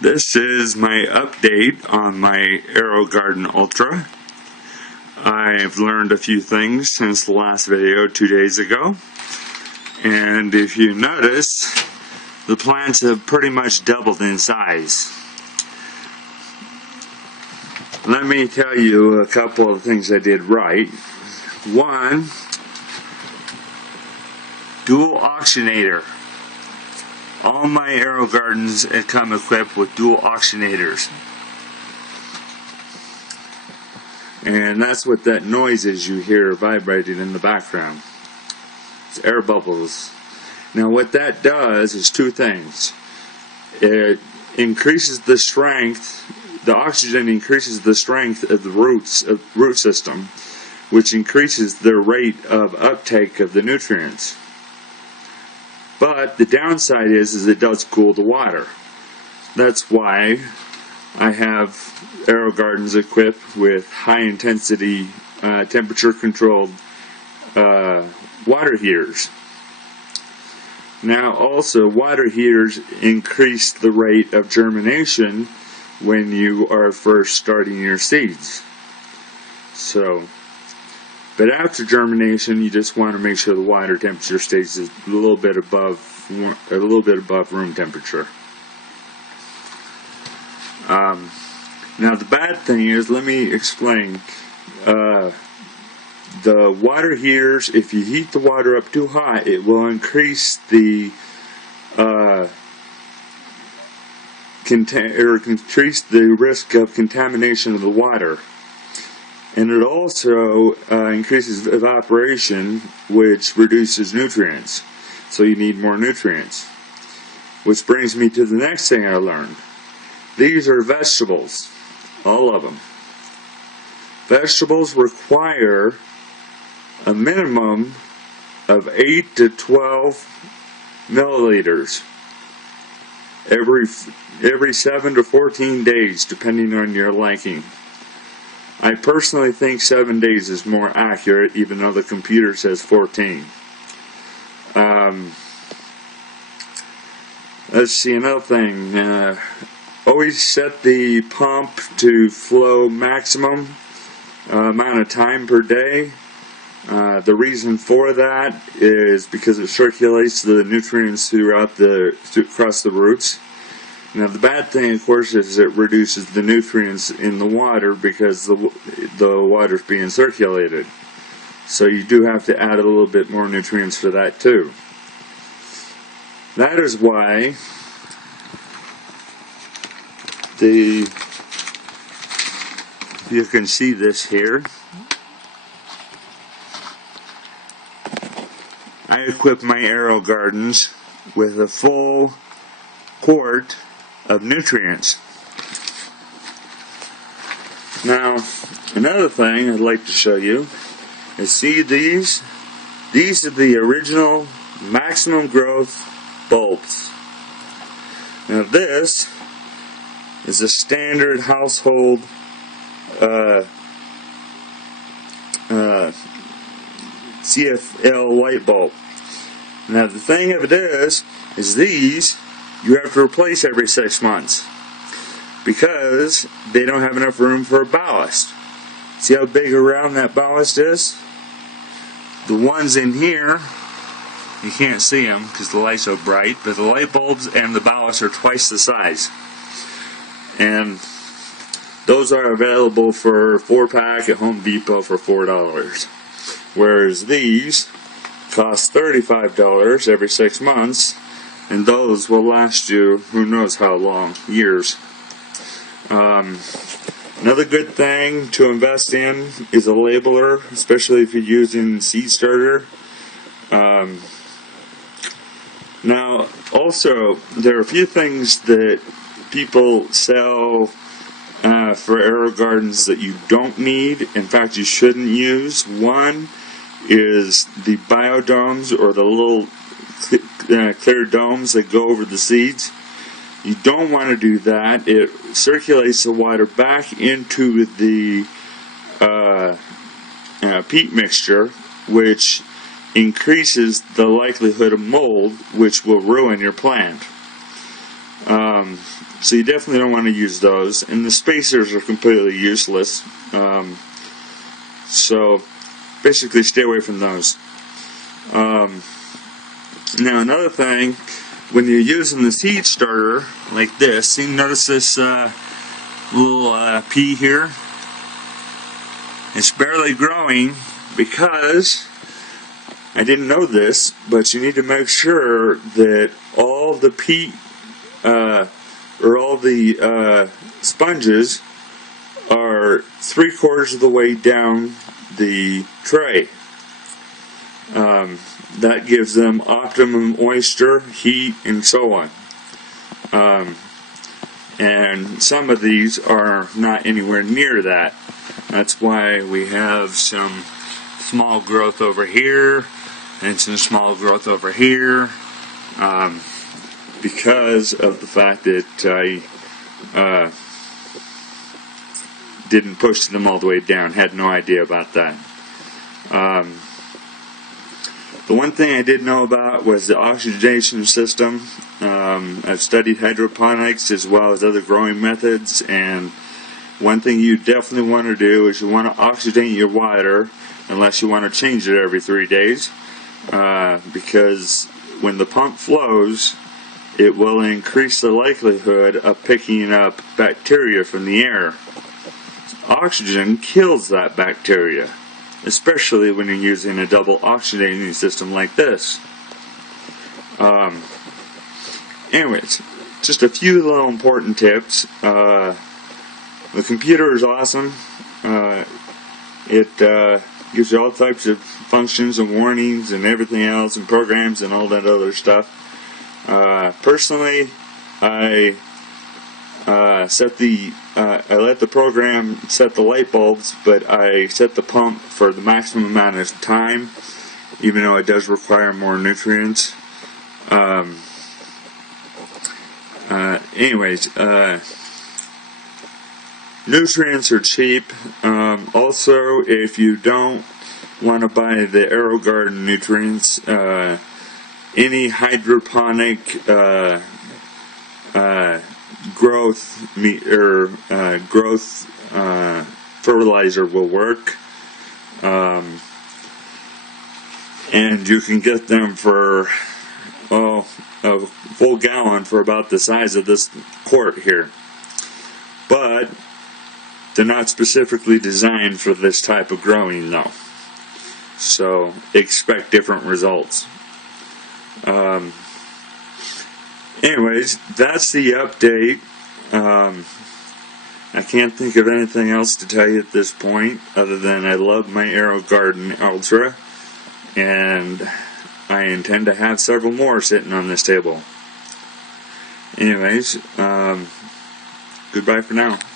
This is my update on my Aerowgarden Ultra. I've learned a few things since the last video 2 days ago. And if you notice, the plants have pretty much doubled in size. Let me tell you a couple of things I did right. One, dual oxygenator. All my Aerowgardens come equipped with dual oxygenators. And that's what that noise is you hear vibrating in the background. It's air bubbles. Now what that does is two things. It increases the strength, the oxygen increases the strength of the root system, which increases the rate of uptake of the nutrients. But the downside is it does cool the water. That's why I have Aerowgardens equipped with high intensity temperature controlled water heaters. Now also water heaters increase the rate of germination when you are first starting your seeds. But after germination, you just want to make sure the water temperature stays a little bit above room temperature. Now the bad thing is, let me explain. The water heaters, if you heat the water up too hot, it will increase the increase the risk of contamination of the water. And it also increases evaporation, which reduces nutrients. So you need more nutrients. Which brings me to the next thing I learned. These are vegetables. All of them. Vegetables require a minimum of 8 to 12 milliliters every 7 to 14 days, depending on your liking. I personally think 7 days is more accurate, even though the computer says 14. Let's see, another thing. Always set the pump to flow maximum amount of time per day. The reason for that is because it circulates the nutrients across the roots. Now the bad thing, of course, is it reduces the nutrients in the water because the water's being circulated. So you do have to add a little bit more nutrients for that too. That is why you can see this here. I equip my Aerowgardens with a full quart of nutrients. Now, another thing I'd like to show you is, see these? These are the original maximum growth bulbs. Now this is a standard household CFL light bulb. Now the thing of it is these you have to replace every 6 months because they don't have enough room for a ballast. See how big around that ballast is? The ones in here, you can't see them because the light's so bright, but the light bulbs and the ballast are twice the size. And those are available for 4-pack at Home Depot for $4. Whereas these cost $35 every 6 months, and those will last you who knows how long, years. Another good thing to invest in is a labeler, especially if you're using seed starter. Now also there are a few things that people sell for Aerowgardens that you don't need. In fact, you shouldn't use. One is the biodomes, or the little clear domes that go over the seeds. You don't want to do that. It circulates the water back into the peat mixture, which increases the likelihood of mold, which will ruin your plant. So you definitely don't want to use those, and the spacers are completely useless. So basically stay away from those. Now another thing, when you're using the seed starter like this, you notice this little pea here? It's barely growing because, I didn't know this, but you need to make sure that all the peat or all the sponges are 3/4 of the way down the tray. That gives them optimum moisture, heat, and so on. And some of these are not anywhere near that. That's why we have some small growth over here and some small growth over here, because of the fact that I didn't push them all the way down. Had no idea about that. The one thing I did know about was the oxygenation system. I've studied hydroponics as well as other growing methods, and one thing you definitely want to do is you want to oxygenate your water, unless you want to change it every 3 days, because when the pump flows, it will increase the likelihood of picking up bacteria from the air. Oxygen kills that bacteria, especially when you're using a double oxygenating system like this. Anyways, just a few little important tips. The computer is awesome. It gives you all types of functions and warnings and everything else and programs and all that other stuff. Personally, I I let the program set the light bulbs, but I set the pump for the maximum amount of time, even though it does require more nutrients. Nutrients are cheap. Also, if you don't want to buy the Aerowgarden nutrients, any hydroponic growth fertilizer will work, and you can get them for a full gallon for about the size of this quart here. But they're not specifically designed for this type of growing, though. So expect different results. Anyways, that's the update. I can't think of anything else to tell you at this point, other than I love my Aerowgarden Ultra, and I intend to have several more sitting on this table. Anyways, goodbye for now.